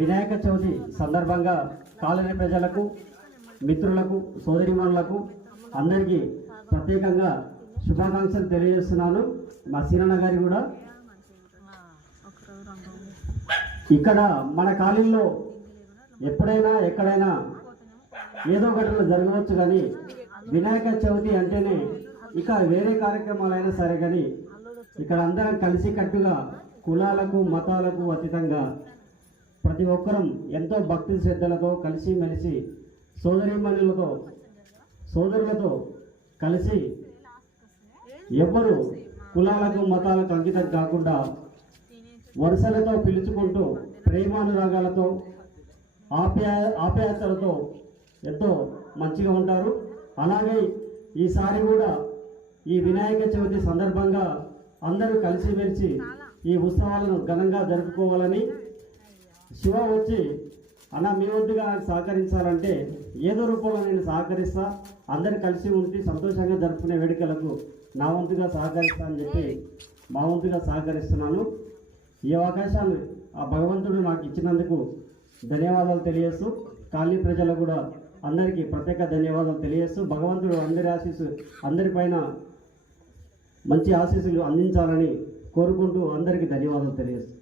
వినాయక చవితి సందర్భంగా కాలనీ ప్రజలకు, మిత్రులకు, సోదరిమణులకు అందరికీ ప్రత్యేకంగా శుభాకాంక్షలు తెలియజేస్తున్నాను. మా సీనన్న గారి కూడా ఇక్కడ మన కాలనీలో ఎప్పుడైనా ఎక్కడైనా ఏదో ఘటన జరగవచ్చు, కానీ వినాయక చవితి అంటేనే ఇక వేరే కార్యక్రమాలైనా సరే కానీ ఇక్కడ అందరం కలిసికట్టుగా కులాలకు మతాలకు అతీతంగా ప్రతి ఒక్కరం ఎంతో భక్తి శ్రద్ధలతో కలిసిమెలిసి సోదరులతో కలిసి ఎవ్వరు కులాలకు మతాలకు అంకితం కాకుండా వరుసలతో పిలుచుకుంటూ ప్రేమానురాగాలతో ఆప్యాయతలతో ఎంతో మంచిగా ఉంటారు. అలాగే ఈసారి కూడా ఈ వినాయక చవితి సందర్భంగా అందరూ కలిసిమెలిసి ఈ ఉత్సవాలను ఘనంగా జరుపుకోవాలని, శివ వచ్చి అన్న మీ వంతుగా నాకు సహకరించాలంటే ఏదో రూపంలో నేను సహకరిస్తా, అందరు కలిసి ఉండి సంతోషంగా జరుపుకునే వేడుకలకు నా వంతుగా సహకరిస్తా అని చెప్పి మా వంతుగా సహకరిస్తున్నాను. ఈ అవకాశాన్ని ఆ భగవంతుడు నాకు ఇచ్చినందుకు ధన్యవాదాలు తెలియజేస్తూ, కాలనీ ప్రజలకు కూడా అందరికీ ప్రత్యేక ధన్యవాదాలు తెలియజేస్తూ, భగవంతుడు అందరిపైన మంచి ఆశీస్సులు అందించాలని కోరుకుంటూ అందరికీ ధన్యవాదాలు తెలియజేస్తూ